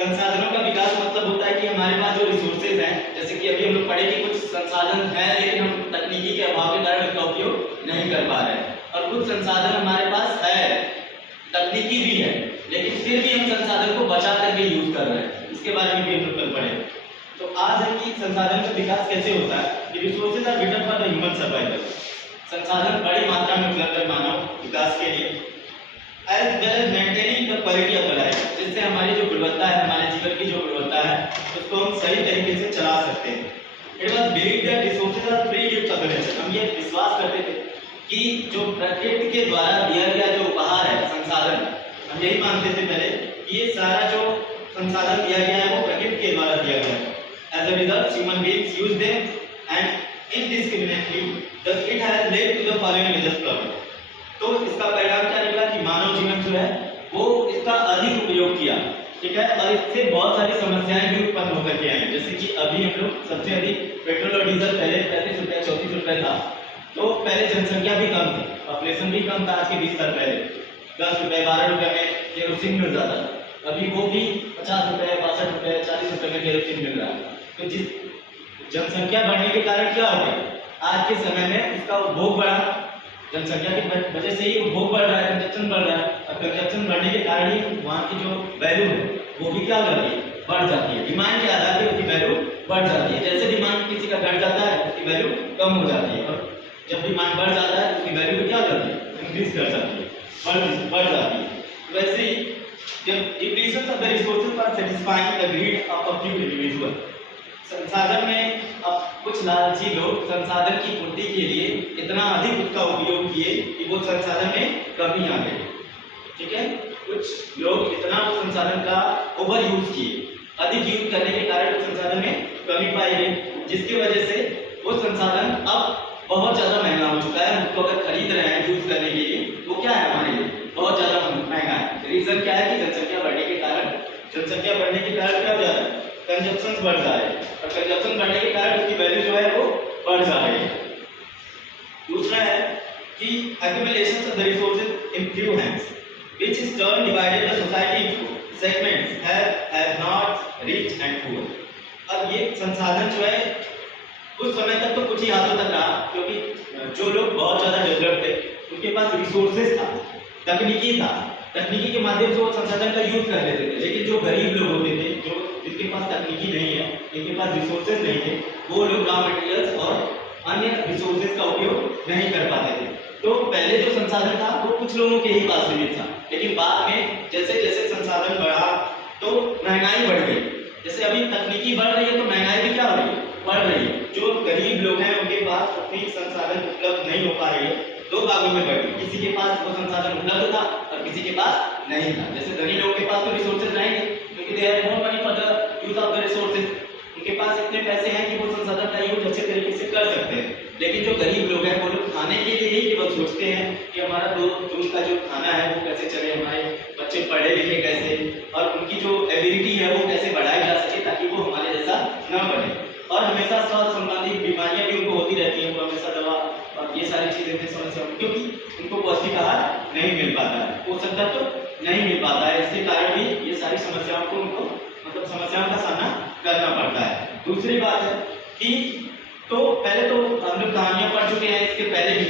संसाधनों का विकास मतलब होता है कि हमारे पास जो रिसोर्सेज हैं, जैसे कि अभी हम लोग पढ़े कि कुछ संसाधन है लेकिन हम तकनीकी के अभाव के कारण उसका उपयोग नहीं कर पा रहे हैं, और कुछ संसाधन हमारे पास है, तकनीकी भी है, लेकिन फिर भी हम संसाधन को बचा करके यूज कर रहे हैं। इसके बारे में भी हम लोग कल पढ़े। तो आज है कि संसाधन का विकास कैसे होता है। Resources are vital for the human survival. संसाधन बड़ी मात्रा में उपलब्ध है मानव विकास के लिए, as well as maintaining the quality of life, जिससे हमारी जो गुणवत्ता है, हमारे जीवन की जो गुणवत्ता है, उसको हम सही तरीके से चला सकते हैं। It was believed that resources are free gifts of the nature. हम ये विश्वास करते थे कि जो प्रकृति के द्वारा दिया गया जो उपहार है, संसाधन, हम यही मानते थे पहले कि ये सारा जो संसाधन दिया गया है वो प्रकृति के द्वारा दिया गया है। As a result human beings use them and indiscriminately, thus it has led to the following major problem। तो इसका परिणाम क्या निकला कि मानव जीवन जो है वो इसका अधिक उपयोग किया, ठीक है, और इससे बहुत सारी समस्याएं भी उत्पन्न होकर के आई। जैसे कि अभी हम लोग सबसे अधिक पेट्रोल और डीजल पहले 35 रुपये 34 रुपये था, तो पहले जनसंख्या भी कम थी, पॉपुलेशन भी कम था। आज के 20 साल पहले 10 रुपये 12 रुपये में केरोसिन मिल जाता था, अभी वो भी 50 रुपये 62 रुपये 40 रुपये में केरोसिन मिल रहा है। तो जिस जनसंख्या बढ़ने के कारण क्या हो गया, आज के समय में उसका उपभोग बढ़ा, जनसंख्या की वजह से ही उपभोग बढ़ रहा है, कंजप्शन बढ़ रहा है, और कंजप्शन बढ़ने के कारण ही वहाँ की जो वैल्यू है वो भी क्या करती है, बढ़ जाती है। डिमांड के आधार पर उसकी वैल्यू बढ़ जाती है। जैसे डिमांड किसी का घट जाता है उसकी वैल्यू कम हो जाती है, और जब डिमांड बढ़ जाता है उसकी वैल्यू भी क्या करती है, इंक्रीज कर जाती है, बढ़ जाती है। वैसे ही जब depletion of the resources for satisfying the need of a few individual, संसाधन में अब कुछ लालची लोग संसाधन की पूर्ति के लिए इतना अधिक उसका उपयोग किए कि वो संसाधन में कमी आ गई, ठीक है। कुछ लोग इतना उस संसाधन का ओवर यूज किए, अधिक यूज करने के कारण उस संसाधन में कमी पाई गई, जिसकी वजह से वो संसाधन अब बहुत ज़्यादा महंगा हो चुका है। उसको अगर खरीद रहे हैं यूज करने के लिए, वो क्या है, हमारे लिए बहुत ज़्यादा महंगा है। रीजन क्या है कि जनसंख्या बढ़ने के कारण क्या हो जा रहा है, कंजप्शन बढ़ रहा है, और कंजप्शन बढ़ने के कारण उसकी वैल्यू जो है वो बढ़ जा रही है। दूसरा है कि accumulation of the resources in few hands, which is turn divided the society into segments, have not, rich and poor। अब ये संसाधन जो है उस समय तक तो कुछ ही हाथों तक रहा, क्योंकि जो लोग बहुत ज़्यादा डेवलप थे उनके पास रिसोर्सेज था, तकनीकी के माध्यम से वो संसाधन का यूज कर लेते थे। लेकिन जो गरीब लोग होते थे, जो जिनके पास तकनीकी नहीं है, जिनके पास रिसोर्सेज नहीं थे, वो लोग रॉ मटेरियल्स और अन्य रिसोर्सेज का उपयोग नहीं कर पाते थे। तो पहले जो संसाधन था वो कुछ लोगों के ही पास सीमित था, लेकिन बाद में जैसे जैसे संसाधन बढ़ा तो महंगाई बढ़ गई। जैसे अभी तकनीकी बढ़ रही है तो महंगाई भी क्या हो रही है, बढ़ रही है। जो गरीब लोग हैं उनके पास उतनी संसाधन उपलब्ध नहीं हो पा रही है, दो भागों में बढ़ी, किसी के पास वो संसाधन उपलब्ध था और किसी के पास नहीं था। जैसे धनी लोगों के पास तो रिसोर्सेज रहेंगे क्योंकि they have more money for the use of the resources, उनके पास इतने पैसे हैं कि वो संसाधन का यूज अच्छे तरीके से कर सकते हैं। लेकिन जो गरीब लोग हैं वो लोग खाने के लिए ही केवल सोचते हैं कि हमारा 2 जून का जो खाना है वो कैसे चले, हमारे बच्चे पढ़े लिखे कैसे, और उनकी जो एबिलिटी है वो कैसे बढ़ाई जा सके ताकि वो हमारे जैसा न बने। और हमेशा स्वास्थ्य संबंधी बीमारियां भी उनको होती रहती हैं, वो हमेशा दवा और ये सारी चीजें भी समस्या, क्योंकि उनको पौष्टिक आहार नहीं मिल पाता है, पोषक तत्व नहीं मिल पाता है। इसके कारण भी ये सारी समस्याओं को उनको मतलब समस्याओं का सामना करना पड़ता है। दूसरी बात है कि तो पहले तो हम लोग कहानियां पढ़ चुके हैं इसके पहले भी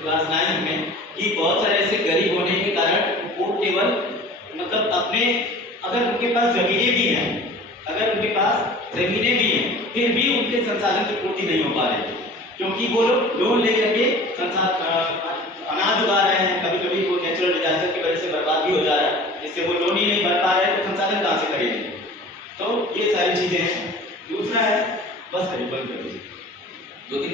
क्लास 9 में कि बहुत सारे ऐसे गरीब होने के कारण वो केवल मतलब अपने अगर उनके पास जमीनें भी हैं, फिर भी उनके संसाधन की पूर्ति नहीं हो पा रही, क्योंकि वो लोग लोन ले करके अनाज उगा रहे हैं। कभी कभी वो नेचुरल डिजास्टर की वजह से बर्बाद भी हो जा रहा है, जिससे वो लोन ही नहीं भर पा रहे हैं, तो संसाधन कहाँ से खरीदेंगे। तो ये सारी चीजें हैं। दूसरा है, बस करीब बंद कर दीजिए 2-3